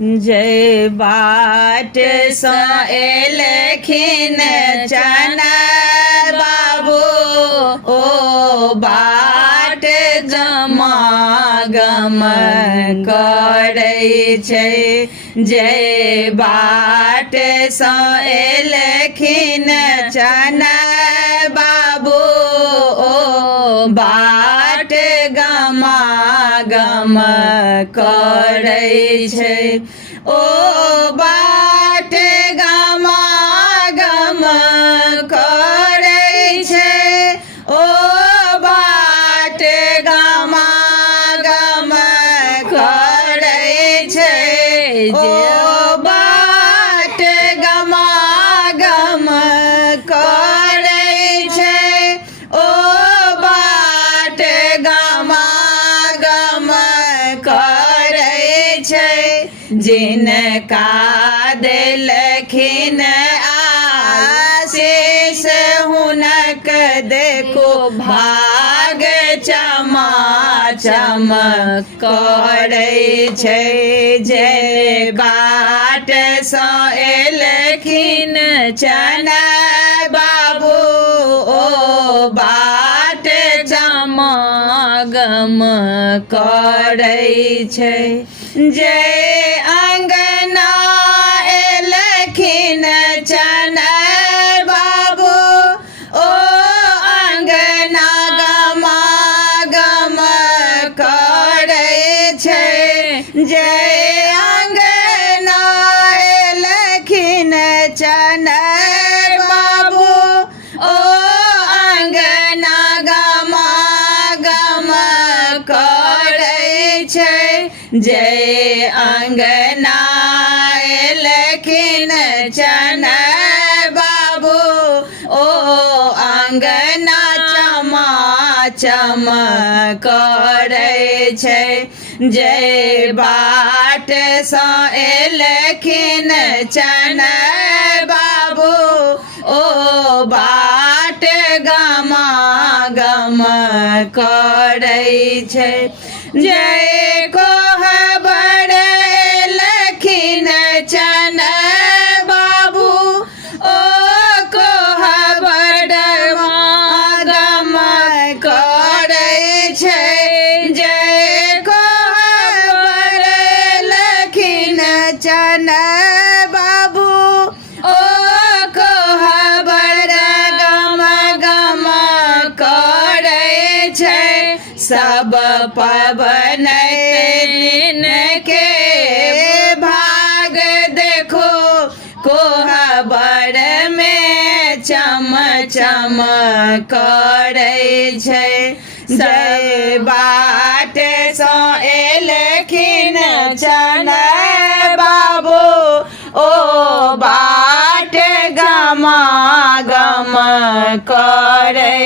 जय बाट स एलखिन चना बाबू ओ बाट गम करै छै। जय बाट स एलखिन चना बाबू ओ बाट गम करै छै। ओ बाट गम करै छै। ओ बाट गम करै छै। ओ बाट गम करै छै। ओ बाट गम करै छै। जिनका देलखिन आशीष हुनक देखो भाग चमाचम करै छै। जय बाट स एलखिन चना बाबू ओ बाट गम करै छै। जय अंगना एलखिन चना बाबू ओ अंगना गम करै छै। जय अंगना एलखिन चना बाबू ओ अंगना गम करै छै। जय अंगना एलखिन चना बाबू ओ अंगना चमाचम करै छै। जय बाट स एलखिन चना बाबू ओ बाट गम करै छै। जय कोहबर एलखिन चना बाबू ओ कोहबर गम करै छै। जय कोहबर एलखिन चना बाबू ओ कोहबर गम करै छै। सब पबनैतिन के भाग देखो कोहबर में चम करै छै। जय बाट स एलखिन चना बाबू ओ बाट गम करै